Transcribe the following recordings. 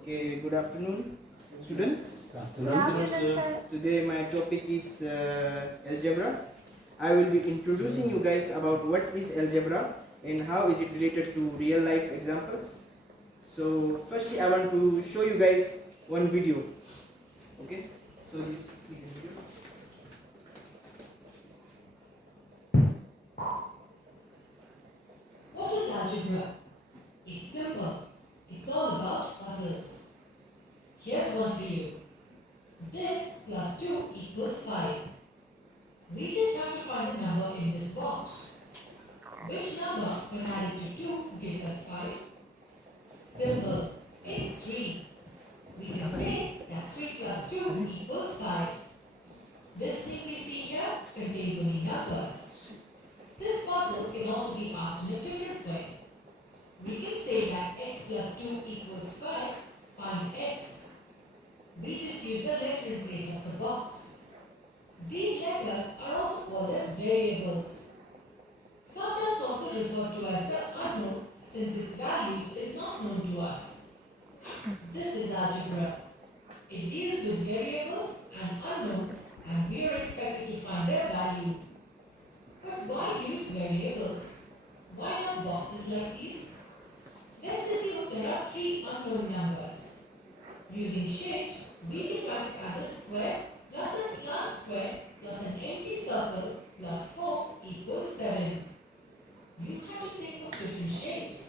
Okay, good afternoon, students. Good afternoon, sir. Today my topic is algebra. I will be introducing you guys about what is algebra and how is it related to real life examples. So firstly I want to show you guys one video. Okay, so you see the video. What is algebra? It's simple. It's all about puzzles. Here's one for you. This plus 2 equals 5. We just have to find the number in this box. Which number, when added to 2, gives us 5? Simple. It's 3. We can say that 3 plus 2 equals 5. This thing we see here contains only numbers. This puzzle can also be asked in a different way. We can say that x plus 2 equals 5, find x. We just use the letter in place of the box. These letters are also called as variables. Sometimes also referred to as the unknown since its values is not known to us. This is algebra. It deals with variables and unknowns and we are expected to find their value. But why use variables? Why not boxes like these? Let's assume there are 3 unknown numbers. Using shapes, we can write it as a square plus a slant square plus an empty circle plus 4 equals 7. You have to think of different shapes.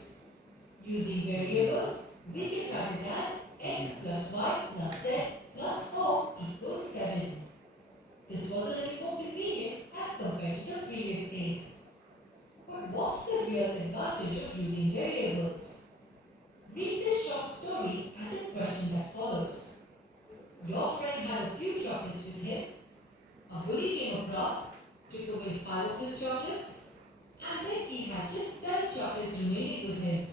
Using variables, we can write it as x plus y plus z plus 4 equals 7. This was a little more convenient as compared to the previous case. But what's the real advantage of using variables? Read this short story and the question that follows. Your friend had a few chocolates with him. A bully came across, took away 5 of his chocolates, and then he had just 7 chocolates remaining with him.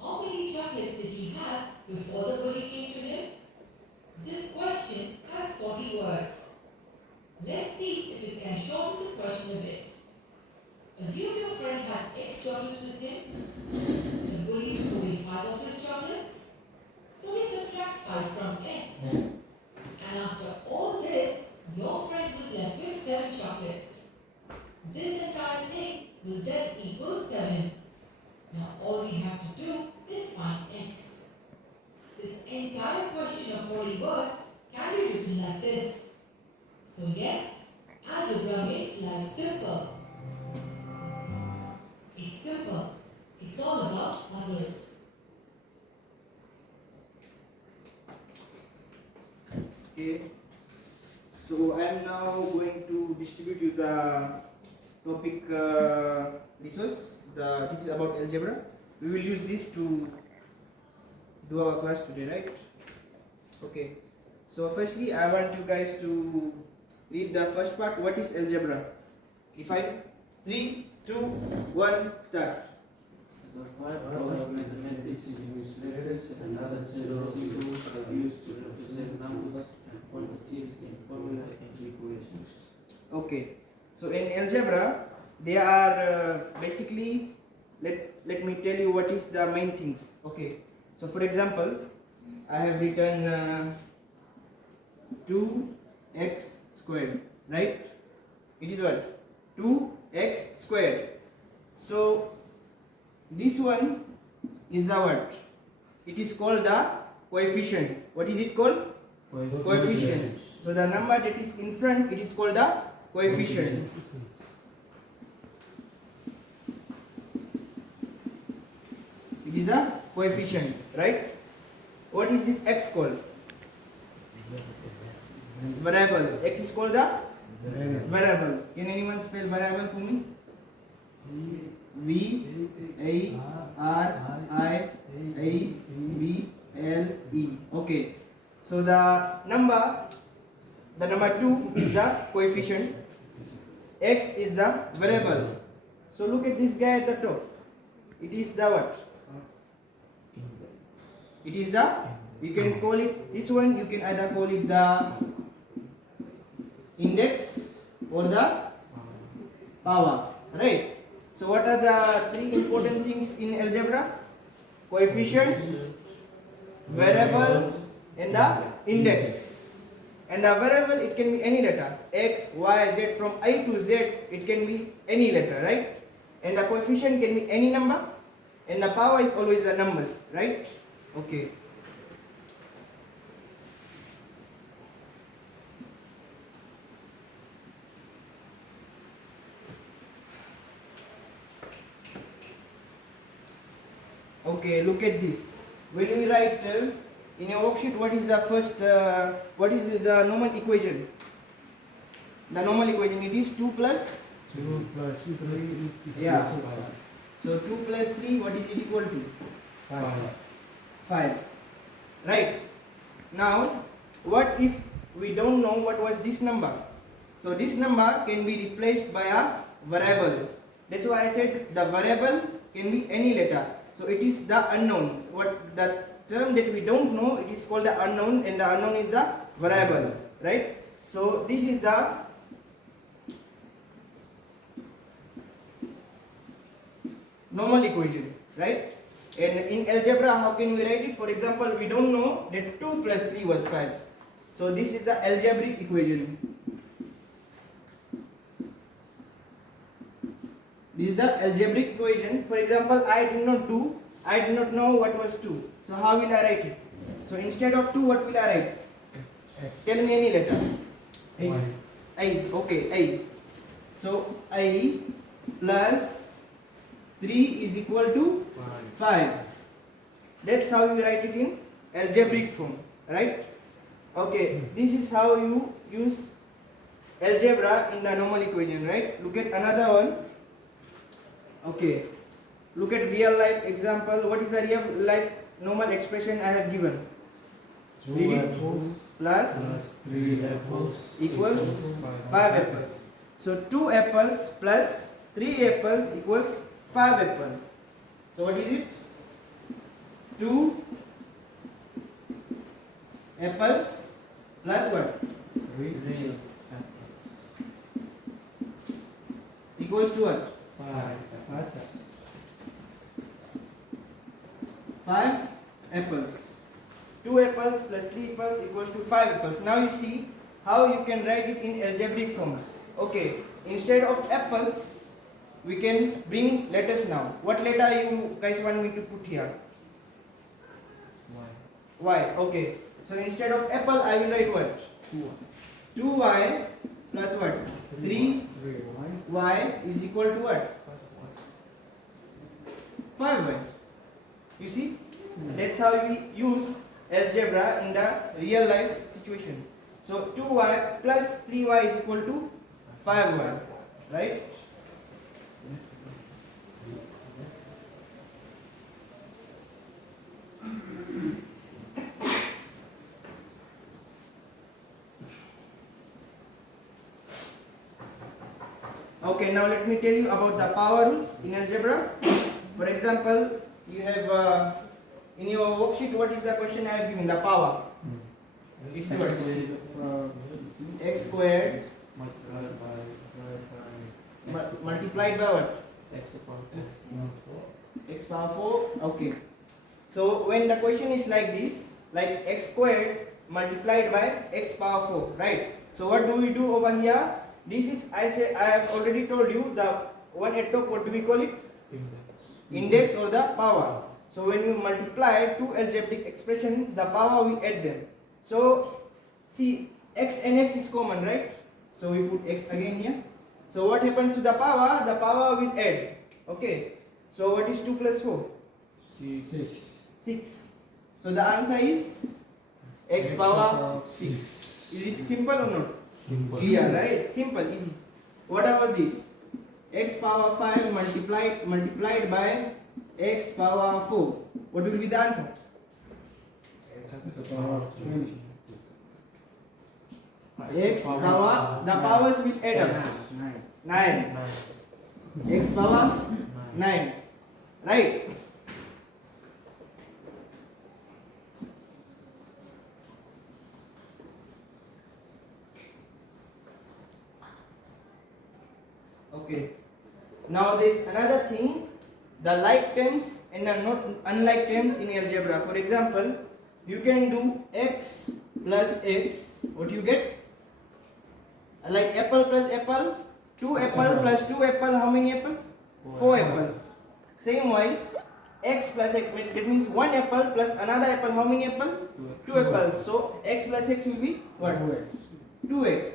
How many chocolates did he have before the bully came to him? This question has 40 words. Let's see if it can shorten the question a bit. Assume your friend had x chocolates with him. The bully took away 5 of his chocolates. So we subtract 5 from x. And after all this, your friend was left with 7 chocolates. This entire thing will then equal 7. Now all we have to do is find x. This entire question of 40 words can be written like this. So yes, algebra makes life simple. It's simple. It's all about puzzles. Okay, so I am now going to distribute you the topic resource. This is about algebra. We will use this to do our class today, right? Okay, so firstly I want you guys to read the first part. What is algebra? Define. 3, 2, 1, start. The 5 of mathematics in which letters and other general symbols are used to represent numbers and quantities in formula and equations. Okay, so in algebra there are basically, let me tell you what is the main things. Okay, so for example I have written 2x squared, right? It is what? 2x squared. So this one is the what? It is called the coefficient. What is it called? Coefficient. So the number that is in front, it is called the coefficient. It is a coefficient, right? What is this x called? Variable. X is called the variable. Can anyone spell variable for me? V-A-R-I-A-B-L-E. Okay. So the number 2 is the coefficient. X is the variable. So look at this guy at the top. It is the what? It is the, you can call it, this one you can either call it the index or the power, right? So what are the 3 important things in algebra? Coefficient, variable, and the index. And the variable, it can be any letter, x, y, z, from I to z, it can be any letter, right? And the coefficient can be any number, and the power is always the numbers, right? Okay. Okay, look at this. When we write in your worksheet, what is the first, what is the normal equation? The normal equation, it is 2 plus, 2 plus 3 is Yeah. 5. so 2 plus 3, what is it equal to? 5. 5. Right. Now, what if we don't know what was this number? So this number can be replaced by a variable. That's why I said the variable can be any letter. So it is the unknown. What the term that we don't know, it is called the unknown, and the unknown is the variable, right? So this is the normal equation, right? And in algebra, how can we write it? For example, we don't know that 2 plus 3 was 5. So this is the algebraic equation. This is the algebraic equation. For example, I did not know what was 2. So how will I write it? So instead of 2, what will I write? Tell me any letter. I. Okay, I. So I plus 3 is equal to 5. That's how you write it in algebraic form, right? Okay, this is how you use algebra in the normal equation, right? Look at another one. Okay, look at real life example. What is the real life normal expression I have given? 2 apples Plus plus 3 apples equals 5 apples. So 2 apples plus 3 apples equals 5 apples. So what is it? 2 apples plus what? 3 Equals to what? 5. 5 apples. 2 apples plus 3 apples equals to 5 apples. Now you see how you can write it in algebraic forms. Okay, instead of apples, we can bring letters now. What letter you guys want me to put here? Y. Okay. So instead of apple, I will write what? 2y plus what? 3y is equal to what? 5y. You see? That's how we use algebra in the real life situation. So 2y plus 3y is equal to 5y. Right? Okay, now let me tell you about the power rules in algebra. For example, you have in your worksheet, what is the question I have given? The power. It's what? X squared multiplied by what? X power 4. Okay. So when the question is like this, like x squared multiplied by x power 4, right? So what do we do over here? This is, I have already told you, the one at top, what do we call it? Index or the power. So when you multiply two algebraic expression, the power we add them. So see, x and x is common, right? So we put x again here. So what happens to the power? The power will add. Okay. So what is 2 plus 4? 6. So the answer is x power 6. Is it simple or not? Yeah, right? Simple, easy. What about this? X power 5 multiplied by x power 4. What will be the answer? X power, the powers will add up. 9. X power 9. Right? Okay. Now there is another thing, the like terms and the not unlike terms in algebra. For example, you can do x plus x. What you get? Like apple plus apple, 2 apple plus 2 apple, how many apple? 4 apple. Same wise, x plus x, that means 1 apple plus another apple, how many apple? 2 apples. So x plus x will be what? 2x.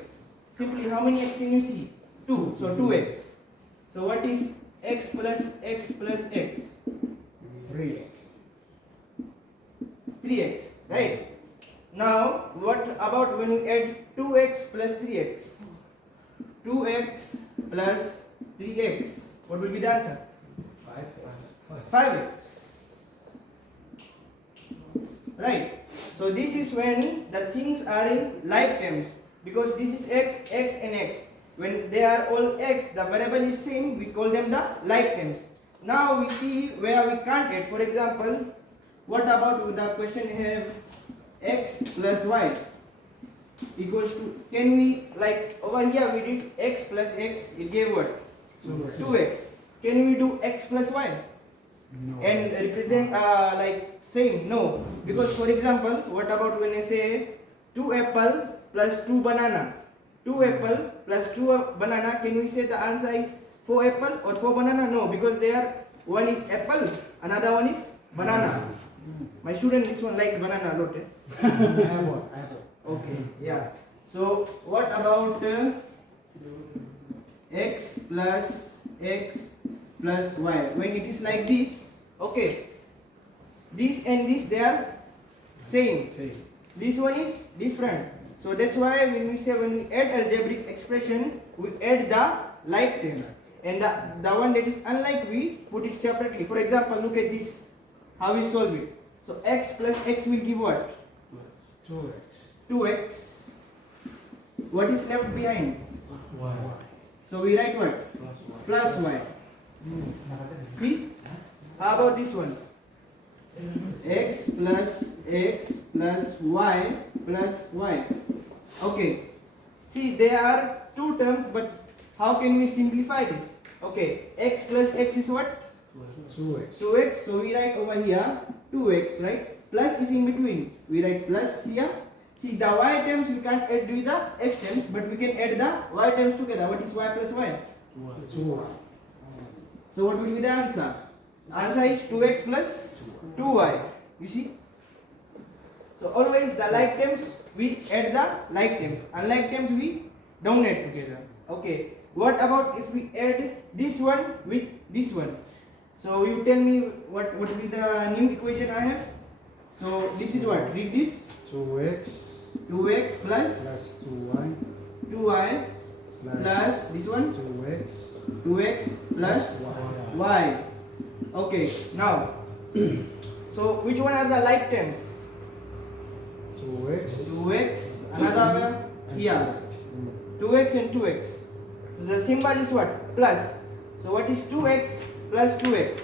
Simply how many x can you see? 2. So 2x. So what is x plus x plus x? 3x. 3x, right? Now what about when you add 2x plus 3x? 2x plus 3x. What will be the answer? 5x. Right. So this is when the things are in like terms, because this is x, x and x. When they are all x, the variable is same, we call them the like terms. Now we see where we can't add. For example, what about the question have x plus y equals to, can we, like over here we did x plus x, it gave what? 2x. Can we do x plus y? No. And represent like same? No, because for example, what about when I say 2 apple plus 2 banana? 2 apple plus 2 banana, can we say the answer is 4 apple or 4 banana? No, because they are, one is apple, another one is banana. My student, this one likes banana a lot. Apple. Okay, yeah. So what about x plus y? When it is like this, okay, this and this, they are same. This one is different. So that's why when we say, when we add algebraic expression, we add the like terms, and the one that is unlike, we put it separately. For example, look at this, how we solve it. So x plus x will give what? 2x. What is left behind? So we write what? Plus y. See? How about this one? X plus y plus y. Okay. See, there are two terms, but how can we simplify this? Okay. X plus x is what? 2x. So we write over here 2x, right? Plus is in between. We write plus here. See, the y terms we can't add with the x terms, but we can add the y terms together. What is y plus y? 2y. So what will be the answer? Answer is 2x plus 2y. You see? So always the like terms, we add the like terms. Unlike terms, we don't add together. Okay. What about if we add this one with this one? So you tell me what will be the new equation I have? So this is what? Read this. 2x plus 2y plus this one 2x plus y. Okay, now so which one are the like terms? 2x, another one here, 2x and 2x. So the symbol is what? Plus. So what is 2x plus 2x?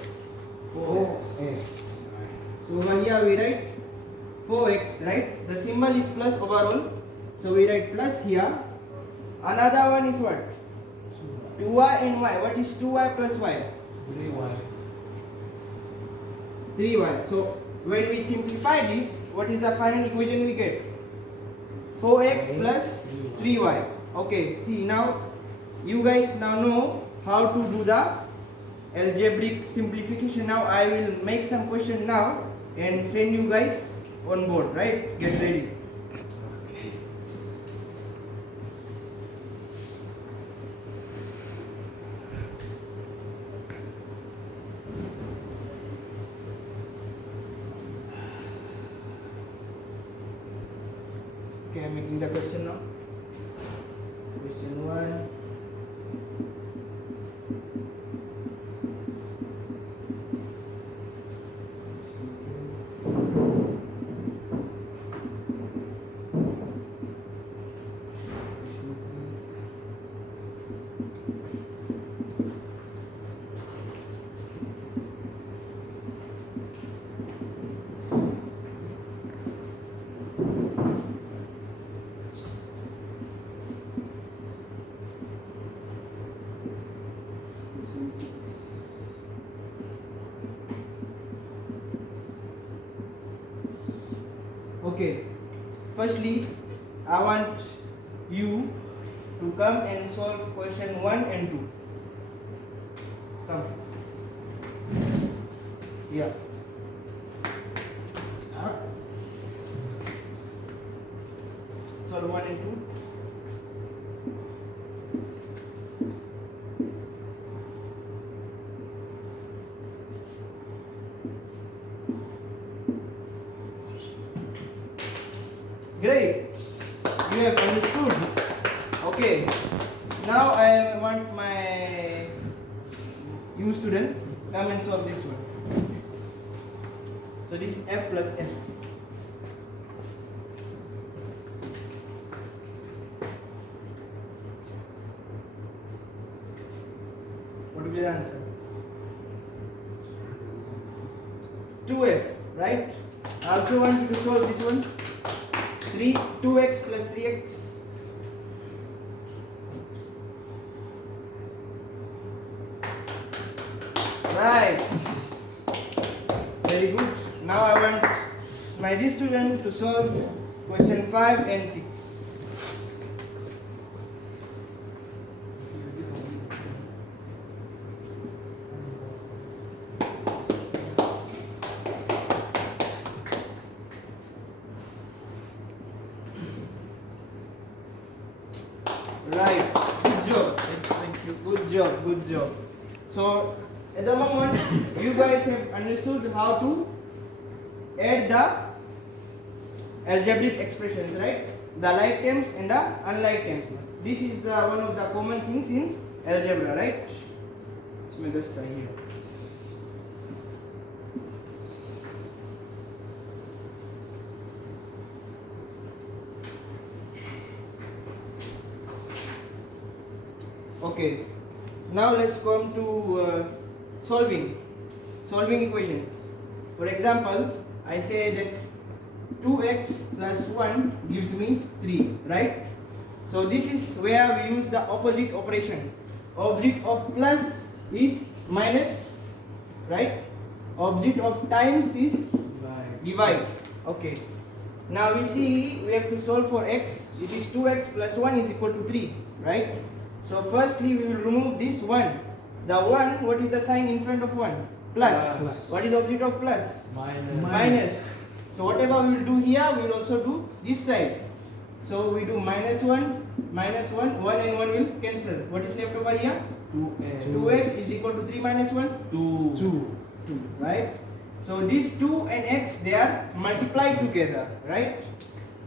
4x. So over here we write 4x, right? The symbol is plus overall. So we write plus here. Another one is what? 2y and y. What is 2y plus y? 3y. So when we simplify this, what is the final equation we get? 4x plus 3y. Okay, see now you guys now know how to do the algebraic simplification. Now I will make some question now and send you guys on board, right? Get ready. Okay, I'm making the question now. Question 1. Okay, firstly, I want you to come and solve question 1 and 2. Come. Yeah. Solve 1 and 2. Great, you have understood. Okay, now I want my you student come and solve this one. So this is f plus f. What will be the answer? 2f, right? I also want you to solve this one. 2x plus 3x. Right. Very good. Now I want my this student to solve question 5 and 6. Right, good job. Thank you. Good job, good job. So at the moment you guys have understood how to add the algebraic expressions, right? The like terms and the unlike terms. This is the one of the common things in algebra, right? Let's make us try here. Okay, now let's come to solving equations. For example, I say that 2x plus 1 gives me 3, right? So this is where we use the opposite operation. Opposite of plus is minus, right? Opposite of times is divide. Okay. Now we see we have to solve for x. It is 2x plus 1 is equal to 3, right? So firstly we will remove this 1. The 1, what is the sign in front of 1? Plus. Plus. What is opposite of plus? Minus. Minus. So whatever we will do here, we will also do this side. So we do minus 1, 1 and 1 will cancel. What is left over here? 2x. 2x is equal to 3 minus 1? 2. 2, right? So these 2 and x, they are multiplied together, right?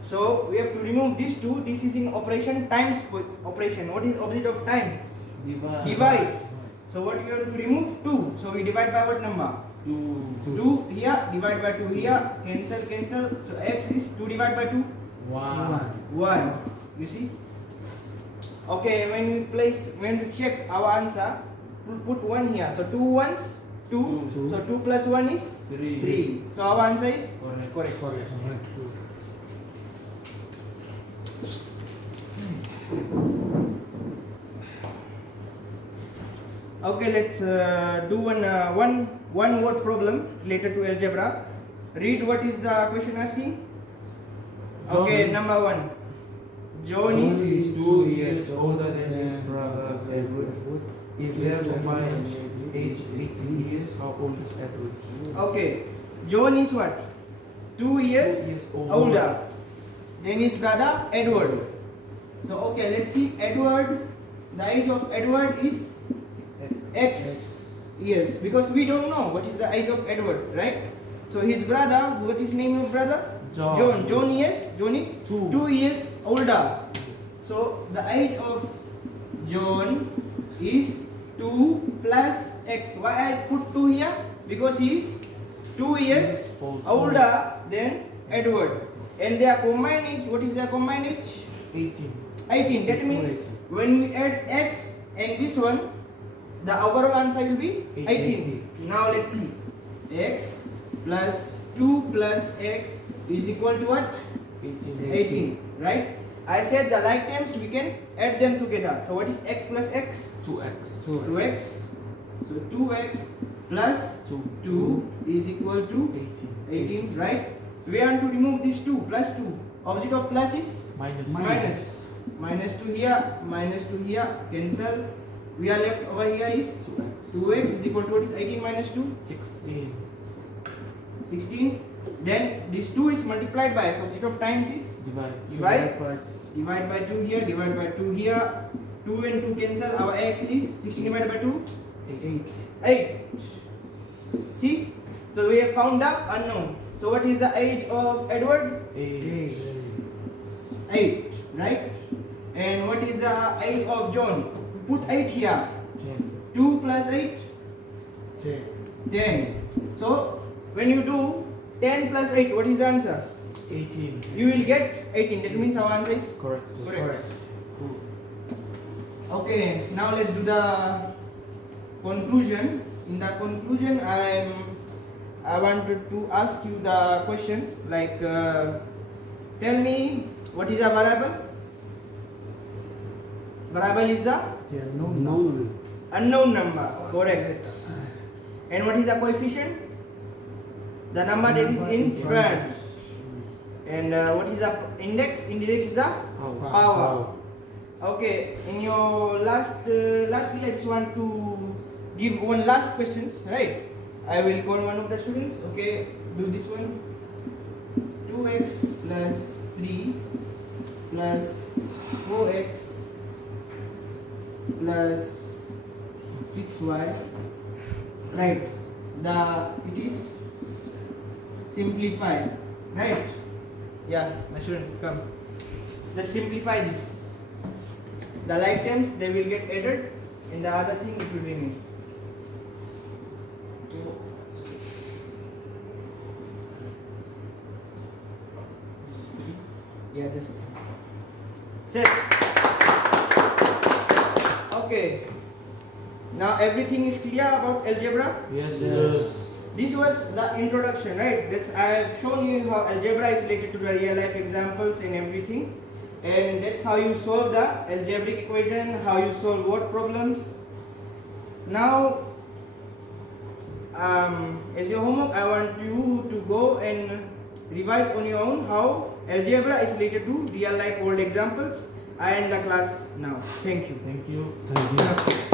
So we have to remove these 2. This is in operation times operation. What is opposite of times? Divide. Divide. So what we have to remove? 2. So we divide by what number? 2. 2 here, divide by 2 here, cancel. So x is 2 divided by 2? 1. You see? Okay, when we check our answer, we'll put 1 here. So 2 ones, 2. Two. So 2 plus 1 is 3. So our answer is correct. Correct. Okay, let's do one word problem related to algebra. Read what is the question asking. Okay, number 1. John is 2 years older than his brother Edward. If their combined age is 18 years, how old is Edward? okay. John is what? 2 years older than his brother Edward. So okay, let's see. Edward, the age of Edward is X years, because we don't know what is the age of Edward, right? So his brother, what is name of brother? John. John is 2 years older. So the age of John is 2 plus X. Why I put 2 here? Because he is 2 years older than Edward. And their combined age, what is their combined age? 18. That means when we add X and this one, the overall answer will be 18. Now let's see. X plus 2 plus X is equal to what? 18. Right? I said the like terms we can add them together. So what is X plus X? 2x. 2x. So 2x plus 2 is equal to 18, right? We want to remove this 2 plus 2. Opposite of plus is Minus. minus. Minus 2 here, minus 2 here, cancel. We are left over here is 2x is equal to what is 18 minus 2? 16. 16. Then this 2 is multiplied by, so opposite of times is Divide. divide by 2 here, divide by 2 here. 2 and 2 cancel, our x is 16 divided by 2? 8. 8. See? So we have found the unknown. So what is the age of Edward? 8. 8, right? And what is the age of John? Put 8 here. 10. 2 plus 8? 10. 10. So when you do 10 plus 8, what is the answer? 18. You will get 18. That means our answer is Correct. correct. Okay, now let's do the conclusion. In the conclusion, I wanted to ask you the question like tell me what is a variable? Variable is the The unknown. unknown number, correct. And what is the coefficient? The number that is in front. And what is the index? Index is the power. Okay, in your lastly, I just want to give one last questions, right? I will call one of the students. Okay, do this one. 2x plus 3 plus 4x plus 6y. Right. It is simplified. Right. Yeah, my student, come. Just simplify this. The like terms they will get added, and the other thing it will remain. 4, 5, 6. This is 3. Yeah, just set. Okay. Now everything is clear about algebra. Yes. This was the introduction, right? I have shown you how algebra is related to the real life examples and everything. And that's how you solve the algebraic equation, how you solve word problems. Now, as your homework, I want you to go and revise on your own how algebra is related to real life world examples. I end the class now. Thank you. Thank you. Thank you.